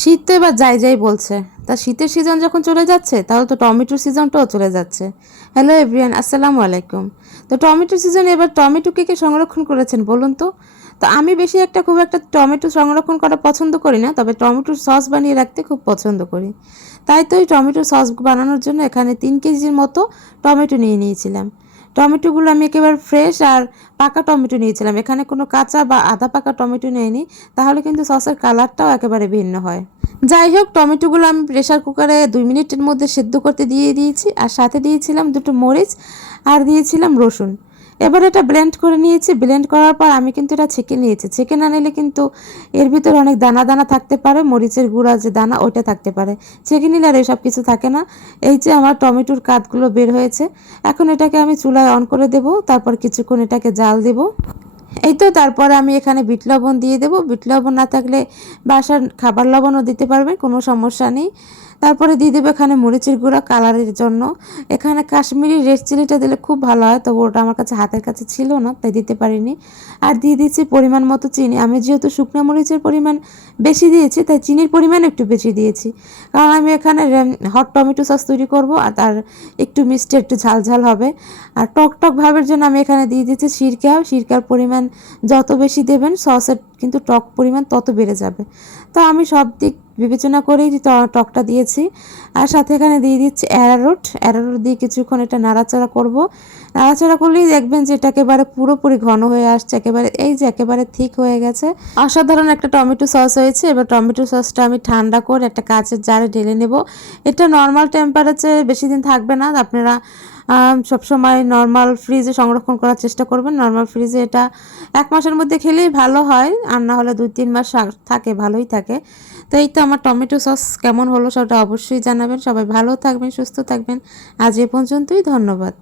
শীত তো এবার যাই যাই বলছে। তা শীতের সিজন যখন চলে যাচ্ছে তাহলে তো টমেটোর সিজনটাও চলে যাচ্ছে। হ্যালো এভরিওয়ান, আসসালামু আলাইকুম। তো টমেটোর সিজনে এবার টমেটো কে কে সংরক্ষণ করেছেন বলুন তো? তো আমি বেশি একটা খুব একটা টমেটো সংরক্ষণ করা পছন্দ করি না, তবে টমেটোর সস বানিয়ে রাখতে খুব পছন্দ করি। তাই তো এই টমেটোর সস বানানোর জন্য এখানে 3 কেজির মতো টমেটো নিয়ে নিয়েছিলাম। টমেটোগুলো আমি একেবারে ফ্রেশ আর পাকা টমেটো নিয়েছিলাম, এখানে কোনো কাঁচা বা আধা পাকা টমেটো নেইনি, তাহলে কিন্তু সসের কালারটাও একেবারে ভিন্ন হয়। যাই হোক, টমেটোগুলো আমি প্রেসার কুকারে 2 মিনিটের মধ্যে সেদ্ধ করতে দিয়ে দিয়েছি, আর সাথে দিয়েছিলাম দুটো মরিচ আর দিয়েছিলাম রসুন। এবার এটা ব্লেন্ড করে নিয়েছি। ব্লেন্ড করার পর আমি কিন্তু এটা ছেঁকে নিয়েছি। ছেঁকে না নিলে কিন্তু এর ভিতরে অনেক দানা দানা থাকতে পারে, মরিচের গুঁড়া যে দানা ওইটা থাকতে পারে। ছেঁকে নিলে আর এসব কিছু থাকে না। এই যে আমার টমেটোর কাঠগুলো বের হয়েছে, এখন এটাকে আমি চুলায় অন করে দেব, তারপর কিছুক্ষণ এটাকে জাল দেব। এই তো তারপরে আমি এখানে বিট লবণ দিয়ে দেবো। বিট লবণ না থাকলে বাসার খাবার লবণও দিতে পারবেন, কোনো সমস্যা নেই। তারপরে দিয়ে দেবো এখানে মরিচের গুঁড়া কালারের জন্য। এখানে কাশ্মীরি রেড চিলিটা দিলে খুব ভালো হয়, তবু ওটা আমার কাছে হাতের কাছে ছিল না, তাই দিতে পারিনি। আর দিয়ে দিচ্ছি পরিমাণ মতো চিনি। আমি যেহেতু শুকনো মরিচের পরিমাণ বেশি দিয়েছি, তাই চিনির পরিমাণ একটু বেশি দিয়েছি, কারণ আমি এখানে হট টমেটো সস তৈরি করব, আর তার একটু মিষ্টি একটু ঝাল ঝাল হবে। আর টক টক ভাবের জন্য আমি এখানে দিয়ে দিচ্ছি সিরকা। সিরকার পরিমাণ যত বেশি দেবেন সসের কিন্তু টক পরিমাণ তত বেড়ে যাবে। তো আমি সব দিক বিবেচনা করেই টকটা দিয়েছি। আর সাথে এখানে দিয়ে দিচ্ছি অ্যারারুট। অ্যারারুট দিয়ে কিছুক্ষণ এটা নাড়াচাড়া করব। নাড়াচাড়া করলেই দেখবেন যে এটা একেবারে পুরোপুরি ঘন হয়ে আসছে, একেবারে এই যে একেবারে ঠিক হয়ে গেছে। অসাধারণ একটা টমেটো সস হয়েছে। এবার টমেটো সসটা আমি ঠান্ডা করে একটা কাঁচের জারে ঢেলে নেব। এটা নর্মাল টেম্পারেচারে বেশি দিন থাকবে না, আপনারা সবসময় নর্মাল ফ্রিজে সংরক্ষণ করার চেষ্টা করবেন। নর্মাল ফ্রিজে এটা 1 মাসের মধ্যে খেলেই ভালো হয়, আর না হলে 2-3 মাস থাকে, ভালোই থাকে। তো এই তো আমার টমেটো সস কেমন হলো সেটা অবশ্যই জানাবেন। সবাই ভালো থাকবেন, সুস্থ থাকবেন। আজ এ পর্যন্তই, ধন্যবাদ।